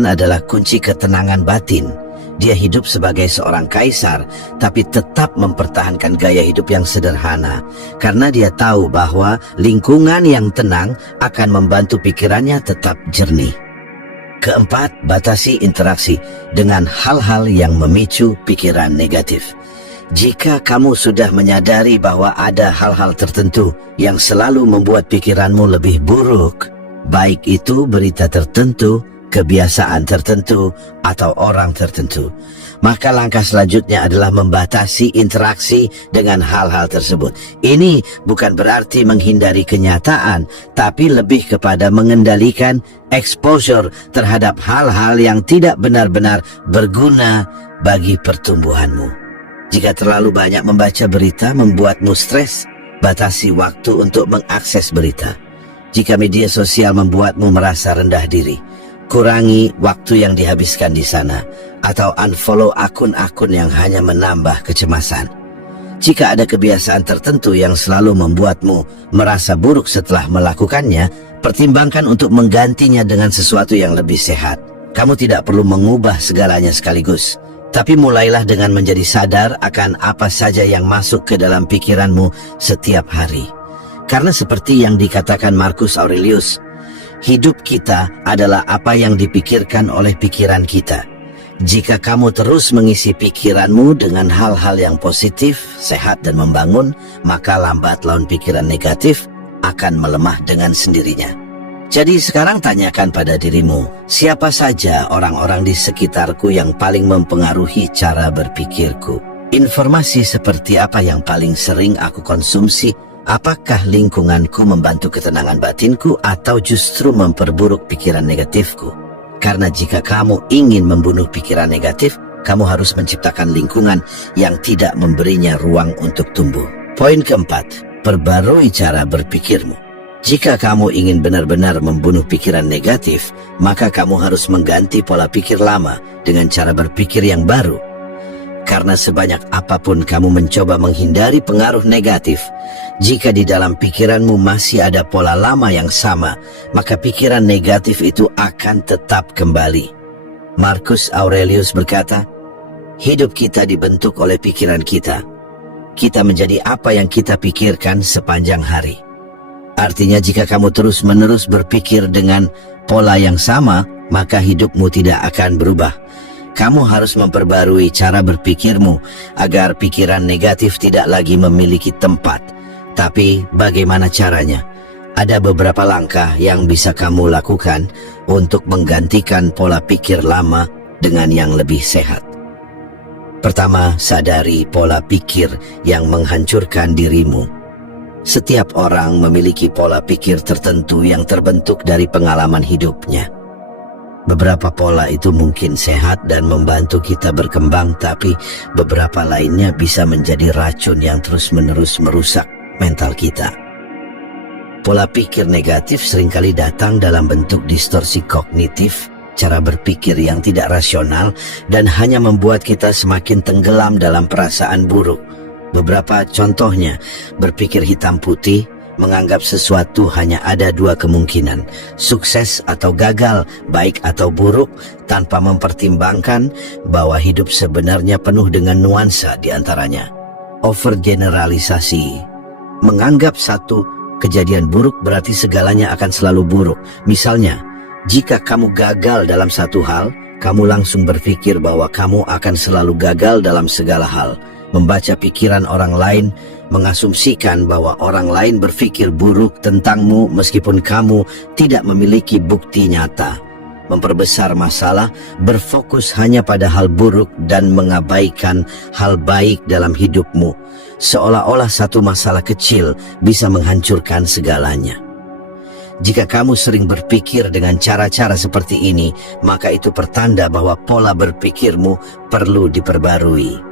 kebiasaan adalah kunci ketenangan batin. Dia hidup sebagai seorang kaisar, tapi tetap mempertahankan gaya hidup yang sederhana, karena dia tahu bahwa lingkungan yang tenang akan membantu pikirannya tetap jernih. Keempat, batasi interaksi dengan hal-hal yang memicu pikiran negatif. Jika kamu sudah menyadari bahwa ada hal-hal tertentu yang selalu membuat pikiranmu lebih buruk, baik itu berita tertentu, kebiasaan tertentu, atau orang tertentu, maka langkah selanjutnya adalah membatasi interaksi dengan hal-hal tersebut. Ini bukan berarti menghindari kenyataan, tapi lebih kepada mengendalikan exposure terhadap hal-hal yang tidak benar-benar berguna bagi pertumbuhanmu. Jika terlalu banyak membaca berita membuatmu stres, batasi waktu untuk mengakses berita. Jika media sosial membuatmu merasa rendah diri, kurangi waktu yang dihabiskan di sana, atau unfollow akun-akun yang hanya menambah kecemasan. Jika ada kebiasaan tertentu yang selalu membuatmu merasa buruk setelah melakukannya, pertimbangkan untuk menggantinya dengan sesuatu yang lebih sehat. Kamu tidak perlu mengubah segalanya sekaligus, tapi mulailah dengan menjadi sadar akan apa saja yang masuk ke dalam pikiranmu setiap hari. Karena seperti yang dikatakan Marcus Aurelius, hidup kita adalah apa yang dipikirkan oleh pikiran kita. Jika kamu terus mengisi pikiranmu dengan hal-hal yang positif, sehat, dan membangun, maka lambat laun pikiran negatif akan melemah dengan sendirinya. Jadi sekarang tanyakan pada dirimu, siapa saja orang-orang di sekitarku yang paling mempengaruhi cara berpikirku? Informasi seperti apa yang paling sering aku konsumsi? Apakah lingkunganku membantu ketenangan batinku atau justru memperburuk pikiran negatifku? Karena jika kamu ingin membunuh pikiran negatif, kamu harus menciptakan lingkungan yang tidak memberinya ruang untuk tumbuh. Poin keempat, perbarui cara berpikirmu. Jika kamu ingin benar-benar membunuh pikiran negatif, maka kamu harus mengganti pola pikir lama dengan cara berpikir yang baru. Karena sebanyak apapun kamu mencoba menghindari pengaruh negatif, jika di dalam pikiranmu masih ada pola lama yang sama, maka pikiran negatif itu akan tetap kembali. Marcus Aurelius berkata, hidup kita dibentuk oleh pikiran kita. Kita menjadi apa yang kita pikirkan sepanjang hari. Artinya jika kamu terus-menerus berpikir dengan pola yang sama, maka hidupmu tidak akan berubah. Kamu harus memperbarui cara berpikirmu agar pikiran negatif tidak lagi memiliki tempat. Tapi bagaimana caranya? Ada beberapa langkah yang bisa kamu lakukan untuk menggantikan pola pikir lama dengan yang lebih sehat. Pertama, sadari pola pikir yang menghancurkan dirimu. Setiap orang memiliki pola pikir tertentu yang terbentuk dari pengalaman hidupnya. Beberapa pola itu mungkin sehat dan membantu kita berkembang, tapi beberapa lainnya bisa menjadi racun yang terus-menerus merusak mental kita. Pola pikir negatif seringkali datang dalam bentuk distorsi kognitif, cara berpikir yang tidak rasional, dan hanya membuat kita semakin tenggelam dalam perasaan buruk. Beberapa contohnya, berpikir hitam putih, menganggap sesuatu hanya ada dua kemungkinan, sukses atau gagal, baik atau buruk, tanpa mempertimbangkan bahwa hidup sebenarnya penuh dengan nuansa di antaranya. Overgeneralisasi, menganggap satu kejadian buruk berarti segalanya akan selalu buruk. Misalnya, jika kamu gagal dalam satu hal, kamu langsung berpikir bahwa kamu akan selalu gagal dalam segala hal. Membaca pikiran orang lain, mengasumsikan bahwa orang lain berpikir buruk tentangmu meskipun kamu tidak memiliki bukti nyata. Memperbesar masalah, berfokus hanya pada hal buruk dan mengabaikan hal baik dalam hidupmu, seolah-olah satu masalah kecil bisa menghancurkan segalanya. Jika kamu sering berpikir dengan cara-cara seperti ini, maka itu pertanda bahwa pola berpikirmu perlu diperbarui.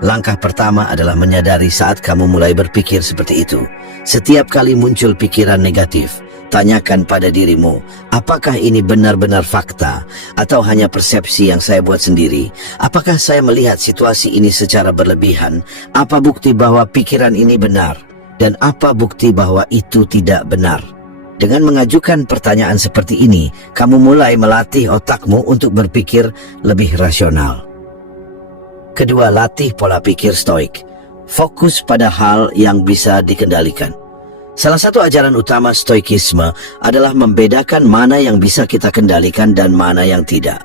Langkah pertama adalah menyadari saat kamu mulai berpikir seperti itu. Setiap kali muncul pikiran negatif, tanyakan pada dirimu, apakah ini benar-benar fakta atau hanya persepsi yang saya buat sendiri? Apakah saya melihat situasi ini secara berlebihan? Apa bukti bahwa pikiran ini benar? Dan apa bukti bahwa itu tidak benar? Dengan mengajukan pertanyaan seperti ini, kamu mulai melatih otakmu untuk berpikir lebih rasional. Kedua, latih pola pikir stoik. Fokus pada hal yang bisa dikendalikan. Salah satu ajaran utama stoikisme adalah membedakan mana yang bisa kita kendalikan dan mana yang tidak.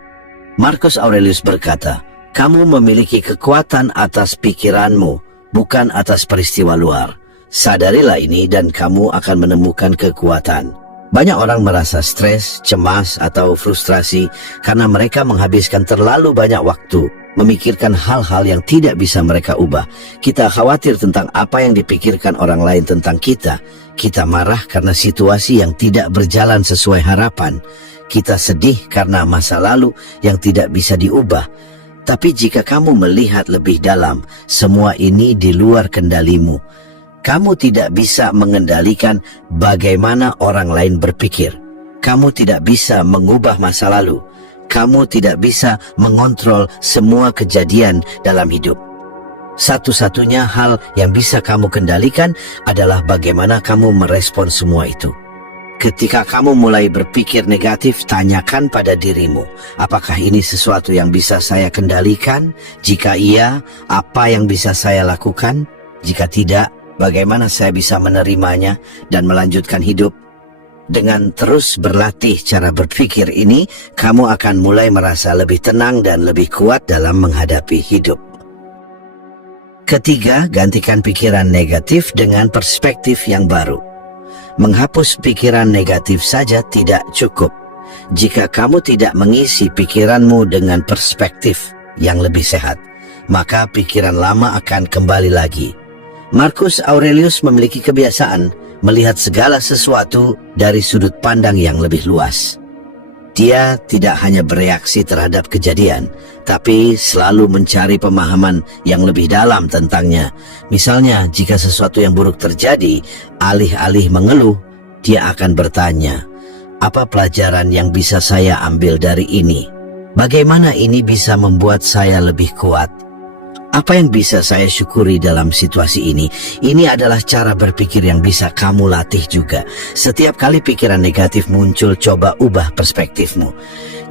Marcus Aurelius berkata, kamu memiliki kekuatan atas pikiranmu, bukan atas peristiwa luar. Sadarilah ini dan kamu akan menemukan kekuatan. Banyak orang merasa stres, cemas, atau frustrasi karena mereka menghabiskan terlalu banyak waktu memikirkan hal-hal yang tidak bisa mereka ubah. Kita khawatir tentang apa yang dipikirkan orang lain tentang kita. Kita marah karena situasi yang tidak berjalan sesuai harapan. Kita sedih karena masa lalu yang tidak bisa diubah. Tapi jika kamu melihat lebih dalam, semua ini di luar kendalimu. Kamu tidak bisa mengendalikan bagaimana orang lain berpikir. Kamu tidak bisa mengubah masa lalu. Kamu tidak bisa mengontrol semua kejadian dalam hidup. Satu-satunya hal yang bisa kamu kendalikan adalah bagaimana kamu merespon semua itu. Ketika kamu mulai berpikir negatif, tanyakan pada dirimu, apakah ini sesuatu yang bisa saya kendalikan? Jika iya, apa yang bisa saya lakukan? Jika tidak, bagaimana saya bisa menerimanya dan melanjutkan hidup? Dengan terus berlatih cara berpikir ini, kamu akan mulai merasa lebih tenang dan lebih kuat dalam menghadapi hidup. Ketiga, gantikan pikiran negatif dengan perspektif yang baru. Menghapus pikiran negatif saja tidak cukup. Jika kamu tidak mengisi pikiranmu dengan perspektif yang lebih sehat, maka pikiran lama akan kembali lagi. Marcus Aurelius memiliki kebiasaan melihat segala sesuatu dari sudut pandang yang lebih luas. Dia tidak hanya bereaksi terhadap kejadian, tapi selalu mencari pemahaman yang lebih dalam tentangnya. Misalnya, jika sesuatu yang buruk terjadi, alih-alih mengeluh, dia akan bertanya, apa pelajaran yang bisa saya ambil dari ini? Bagaimana ini bisa membuat saya lebih kuat? Apa yang bisa saya syukuri dalam situasi ini? Ini adalah cara berpikir yang bisa kamu latih juga. Setiap kali pikiran negatif muncul, coba ubah perspektifmu.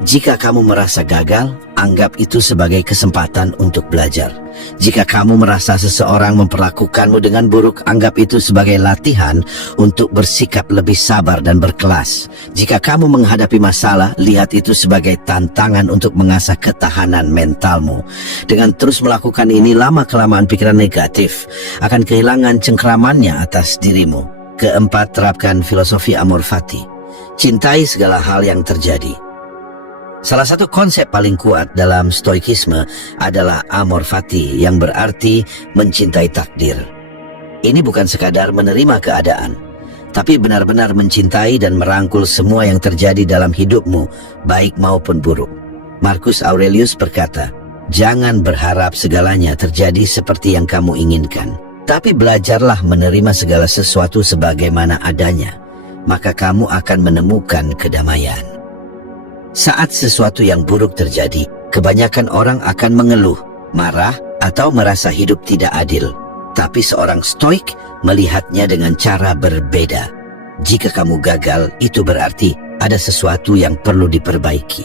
Jika kamu merasa gagal, anggap itu sebagai kesempatan untuk belajar. Jika kamu merasa seseorang memperlakukanmu dengan buruk, anggap itu sebagai latihan untuk bersikap lebih sabar dan berkelas. Jika kamu menghadapi masalah, lihat itu sebagai tantangan untuk mengasah ketahanan mentalmu. Dengan terus melakukan ini, lama-kelamaan pikiran negatif akan kehilangan cengkramannya atas dirimu. Keempat, terapkan filosofi amor fati. Cintai segala hal yang terjadi. Salah satu konsep paling kuat dalam stoikisme adalah amor fati, yang berarti mencintai takdir. Ini bukan sekadar menerima keadaan, tapi benar-benar mencintai dan merangkul semua yang terjadi dalam hidupmu, baik maupun buruk. Marcus Aurelius berkata, jangan berharap segalanya terjadi seperti yang kamu inginkan, tapi belajarlah menerima segala sesuatu sebagaimana adanya, maka kamu akan menemukan kedamaian. Saat sesuatu yang buruk terjadi, kebanyakan orang akan mengeluh, marah, atau merasa hidup tidak adil. Tapi seorang stoik melihatnya dengan cara berbeda. Jika kamu gagal, itu berarti ada sesuatu yang perlu diperbaiki.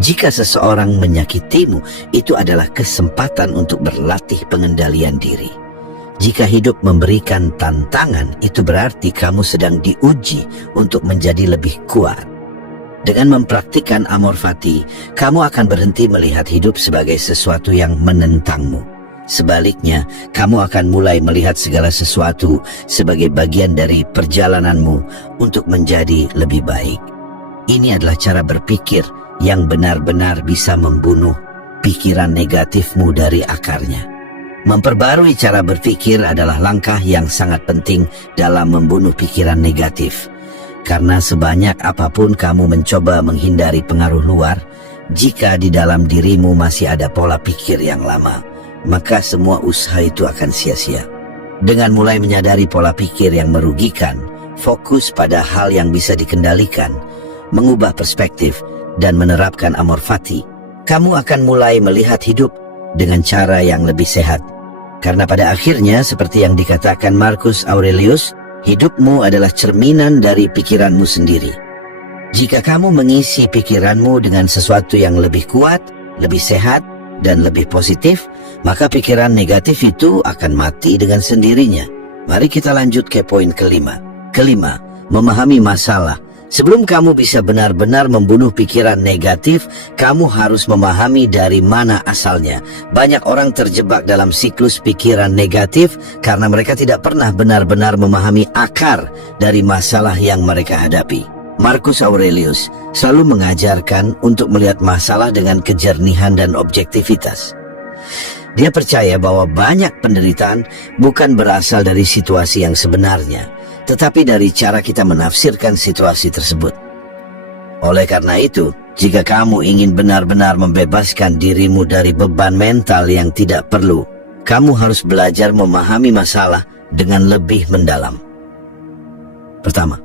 Jika seseorang menyakitimu, itu adalah kesempatan untuk berlatih pengendalian diri. Jika hidup memberikan tantangan, itu berarti kamu sedang diuji untuk menjadi lebih kuat. Dengan mempraktikkan amor fati, kamu akan berhenti melihat hidup sebagai sesuatu yang menentangmu. Sebaliknya, kamu akan mulai melihat segala sesuatu sebagai bagian dari perjalananmu untuk menjadi lebih baik. Ini adalah cara berpikir yang benar-benar bisa membunuh pikiran negatifmu dari akarnya. Memperbarui cara berpikir adalah langkah yang sangat penting dalam membunuh pikiran negatif. Karena sebanyak apapun kamu mencoba menghindari pengaruh luar, jika di dalam dirimu masih ada pola pikir yang lama, maka semua usaha itu akan sia-sia. Dengan mulai menyadari pola pikir yang merugikan, fokus pada hal yang bisa dikendalikan, mengubah perspektif, dan menerapkan amor fati, kamu akan mulai melihat hidup dengan cara yang lebih sehat. Karena pada akhirnya, seperti yang dikatakan Marcus Aurelius, Hidupmu adalah cerminan dari pikiranmu sendiri. Jika kamu mengisi pikiranmu dengan sesuatu yang lebih kuat, lebih sehat, dan lebih positif, maka pikiran negatif itu akan mati dengan sendirinya. Mari kita lanjut ke poin kelima. Kelima, memahami masalah. Sebelum kamu bisa benar-benar membunuh pikiran negatif, kamu harus memahami dari mana asalnya. Banyak orang terjebak dalam siklus pikiran negatif karena mereka tidak pernah benar-benar memahami akar dari masalah yang mereka hadapi. Marcus Aurelius selalu mengajarkan untuk melihat masalah dengan kejernihan dan objektivitas. Dia percaya bahwa banyak penderitaan bukan berasal dari situasi yang sebenarnya, tetapi dari cara kita menafsirkan situasi tersebut. Oleh karena itu, jika kamu ingin benar-benar membebaskan dirimu dari beban mental yang tidak perlu, kamu harus belajar memahami masalah dengan lebih mendalam. Pertama,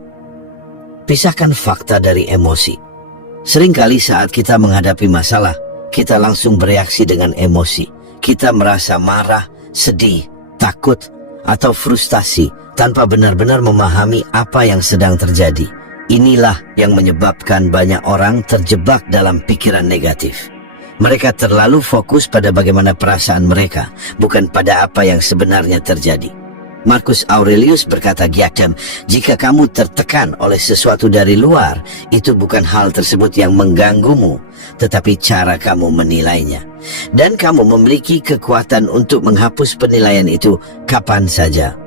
pisahkan fakta dari emosi. Seringkali saat kita menghadapi masalah, kita langsung bereaksi dengan emosi. Kita merasa marah, sedih, takut, atau frustasi tanpa benar-benar memahami apa yang sedang terjadi. Inilah yang menyebabkan banyak orang terjebak dalam pikiran negatif. Mereka terlalu fokus pada bagaimana perasaan mereka, bukan pada apa yang sebenarnya terjadi. Marcus Aurelius berkata, "Giacomo, jika kamu tertekan oleh sesuatu dari luar, itu bukan hal tersebut yang mengganggumu, tetapi cara kamu menilainya. Dan kamu memiliki kekuatan untuk menghapus penilaian itu kapan saja."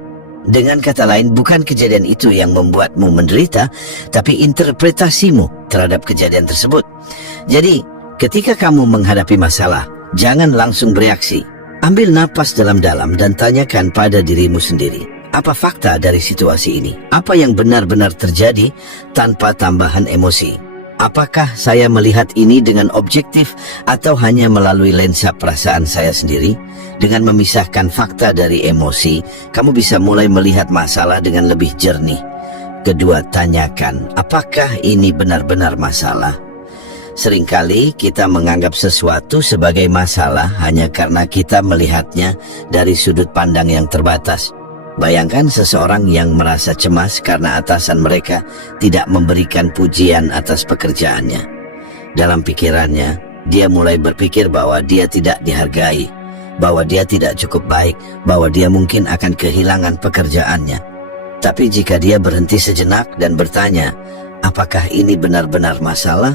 Dengan kata lain, bukan kejadian itu yang membuatmu menderita, tapi interpretasimu terhadap kejadian tersebut. Jadi, ketika kamu menghadapi masalah, jangan langsung bereaksi. Ambil napas dalam-dalam dan tanyakan pada dirimu sendiri, apa fakta dari situasi ini? Apa yang benar-benar terjadi tanpa tambahan emosi? Apakah saya melihat ini dengan objektif atau hanya melalui lensa perasaan saya sendiri? Dengan memisahkan fakta dari emosi, kamu bisa mulai melihat masalah dengan lebih jernih. Kedua, tanyakan, apakah ini benar-benar masalah? Seringkali kita menganggap sesuatu sebagai masalah hanya karena kita melihatnya dari sudut pandang yang terbatas. Bayangkan seseorang yang merasa cemas karena atasan mereka tidak memberikan pujian atas pekerjaannya. Dalam pikirannya, dia mulai berpikir bahwa dia tidak dihargai, bahwa dia tidak cukup baik, bahwa dia mungkin akan kehilangan pekerjaannya. Tapi jika dia berhenti sejenak dan bertanya, apakah ini benar-benar masalah?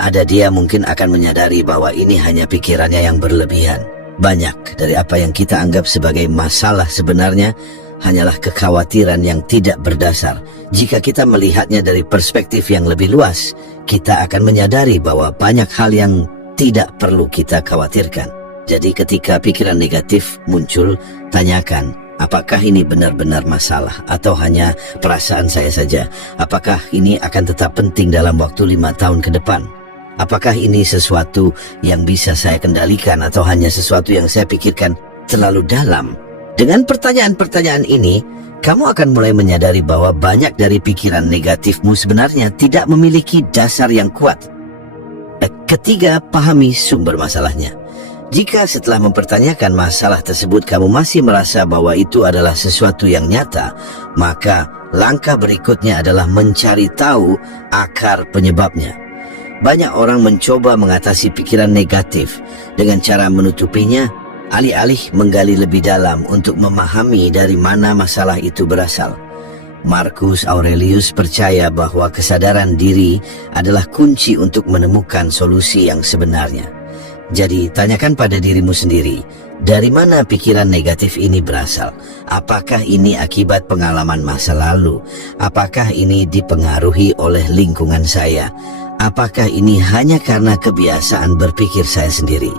Dia mungkin akan menyadari bahwa ini hanya pikirannya yang berlebihan. Banyak dari apa yang kita anggap sebagai masalah sebenarnya hanyalah kekhawatiran yang tidak berdasar. Jika kita melihatnya dari perspektif yang lebih luas, kita akan menyadari bahwa banyak hal yang tidak perlu kita khawatirkan. Jadi ketika pikiran negatif muncul, tanyakan, apakah ini benar-benar masalah atau hanya perasaan saya saja? Apakah ini akan tetap penting dalam waktu 5 tahun ke depan? Apakah ini sesuatu yang bisa saya kendalikan atau hanya sesuatu yang saya pikirkan terlalu dalam? Dengan pertanyaan-pertanyaan ini, kamu akan mulai menyadari bahwa banyak dari pikiran negatifmu sebenarnya tidak memiliki dasar yang kuat. Ketiga, pahami sumber masalahnya. Jika setelah mempertanyakan masalah tersebut kamu masih merasa bahwa itu adalah sesuatu yang nyata, maka langkah berikutnya adalah mencari tahu akar penyebabnya. Banyak orang mencoba mengatasi pikiran negatif dengan cara menutupinya, alih-alih menggali lebih dalam untuk memahami dari mana masalah itu berasal. Marcus Aurelius percaya bahwa kesadaran diri adalah kunci untuk menemukan solusi yang sebenarnya. Jadi, tanyakan pada dirimu sendiri, dari mana pikiran negatif ini berasal? Apakah ini akibat pengalaman masa lalu? Apakah ini dipengaruhi oleh lingkungan saya? Apakah ini hanya karena kebiasaan berpikir saya sendiri?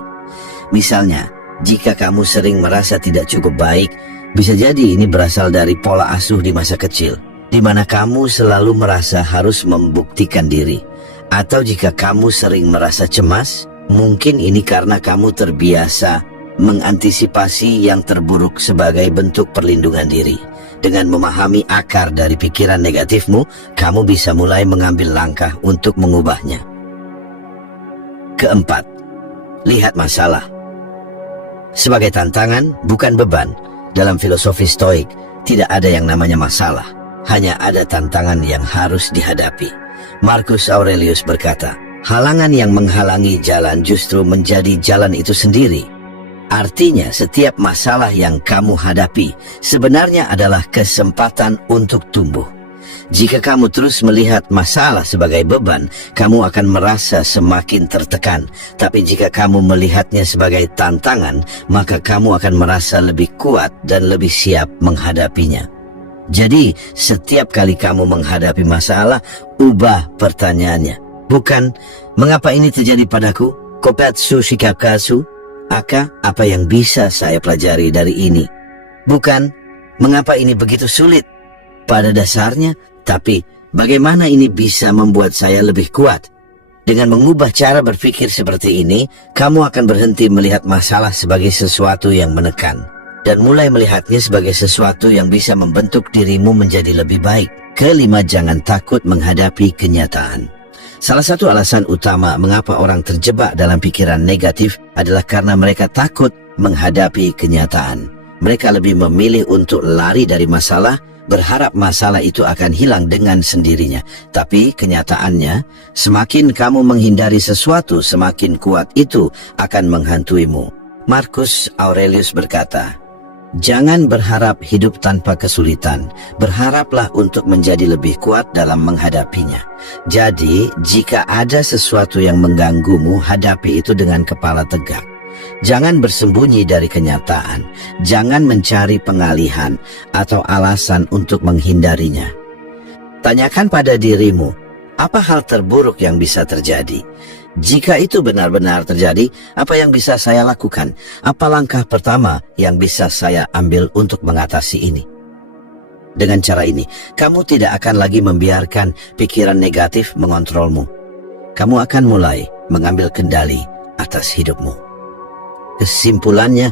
Misalnya, jika kamu sering merasa tidak cukup baik, bisa jadi ini berasal dari pola asuh di masa kecil, di mana kamu selalu merasa harus membuktikan diri. Atau jika kamu sering merasa cemas, mungkin ini karena kamu terbiasa mengantisipasi yang terburuk sebagai bentuk perlindungan diri. Dengan memahami akar dari pikiran negatifmu, kamu bisa mulai mengambil langkah untuk mengubahnya. Keempat, lihat masalah sebagai tantangan, bukan beban. Dalam filosofi Stoik, tidak ada yang namanya masalah. Hanya ada tantangan yang harus dihadapi. Marcus Aurelius berkata, halangan yang menghalangi jalan justru menjadi jalan itu sendiri. Artinya, setiap masalah yang kamu hadapi sebenarnya adalah kesempatan untuk tumbuh. Jika kamu terus melihat masalah sebagai beban, kamu akan merasa semakin tertekan. Tapi jika kamu melihatnya sebagai tantangan, maka kamu akan merasa lebih kuat dan lebih siap menghadapinya. Jadi, setiap kali kamu menghadapi masalah, ubah pertanyaannya. Bukan, mengapa ini terjadi padaku? Kopatsu shikakasu? Apa yang bisa saya pelajari dari ini? Bukan, mengapa ini begitu sulit? Pada dasarnya, tapi bagaimana ini bisa membuat saya lebih kuat? Dengan mengubah cara berpikir seperti ini, kamu akan berhenti melihat masalah sebagai sesuatu yang menekan dan mulai melihatnya sebagai sesuatu yang bisa membentuk dirimu menjadi lebih baik. Kelima, jangan takut menghadapi kenyataan. Salah satu alasan utama mengapa orang terjebak dalam pikiran negatif adalah karena mereka takut menghadapi kenyataan. Mereka lebih memilih untuk lari dari masalah, berharap masalah itu akan hilang dengan sendirinya. Tapi kenyataannya, semakin kamu menghindari sesuatu, semakin kuat itu akan menghantuimu. Marcus Aurelius berkata, jangan berharap hidup tanpa kesulitan, berharaplah untuk menjadi lebih kuat dalam menghadapinya. Jadi, jika ada sesuatu yang mengganggumu, hadapi itu dengan kepala tegak. Jangan bersembunyi dari kenyataan, jangan mencari pengalihan atau alasan untuk menghindarinya. Tanyakan pada dirimu, apa hal terburuk yang bisa terjadi? Jika itu benar-benar terjadi, apa yang bisa saya lakukan? Apa langkah pertama yang bisa saya ambil untuk mengatasi ini? Dengan cara ini, kamu tidak akan lagi membiarkan pikiran negatif mengontrolmu. Kamu akan mulai mengambil kendali atas hidupmu. Kesimpulannya,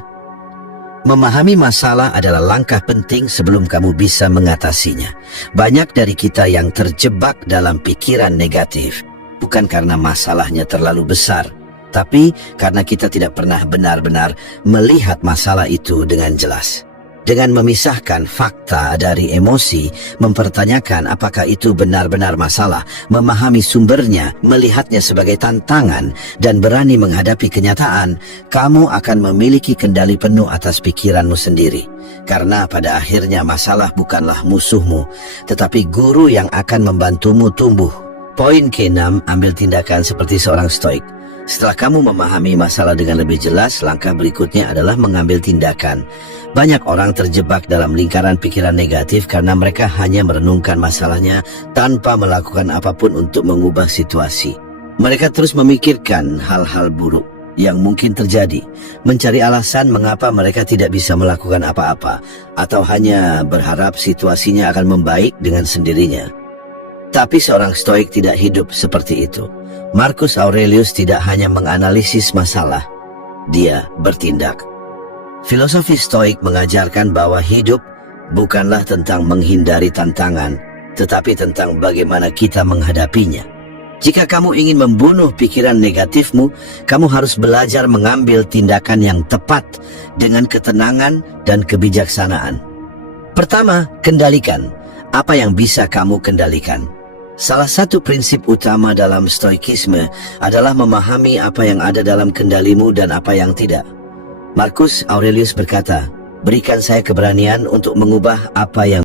memahami masalah adalah langkah penting sebelum kamu bisa mengatasinya. Banyak dari kita yang terjebak dalam pikiran negatif bukan karena masalahnya terlalu besar, tapi karena kita tidak pernah benar-benar melihat masalah itu dengan jelas. Dengan memisahkan fakta dari emosi, mempertanyakan apakah itu benar-benar masalah, memahami sumbernya, melihatnya sebagai tantangan, dan berani menghadapi kenyataan, kamu akan memiliki kendali penuh atas pikiranmu sendiri. Karena pada akhirnya masalah bukanlah musuhmu, tetapi guru yang akan membantumu tumbuh. Poin ke-6, ambil tindakan seperti seorang stoik. Setelah kamu memahami masalah dengan lebih jelas, langkah berikutnya adalah mengambil tindakan. Banyak orang terjebak dalam lingkaran pikiran negatif karena mereka hanya merenungkan masalahnya tanpa melakukan apapun untuk mengubah situasi. Mereka terus memikirkan hal-hal buruk yang mungkin terjadi, mencari alasan mengapa mereka tidak bisa melakukan apa-apa, atau hanya berharap situasinya akan membaik dengan sendirinya. Tapi seorang stoik tidak hidup seperti itu. Marcus Aurelius tidak hanya menganalisis masalah, dia bertindak. Filosofi stoik mengajarkan bahwa hidup bukanlah tentang menghindari tantangan, tetapi tentang bagaimana kita menghadapinya. Jika kamu ingin membunuh pikiran negatifmu, kamu harus belajar mengambil tindakan yang tepat dengan ketenangan dan kebijaksanaan. Pertama, kendalikan apa yang bisa kamu kendalikan. Salah satu prinsip utama dalam stoikisme adalah memahami apa yang ada dalam kendalimu dan apa yang tidak. Marcus Aurelius berkata, berikan saya keberanian untuk mengubah apa yang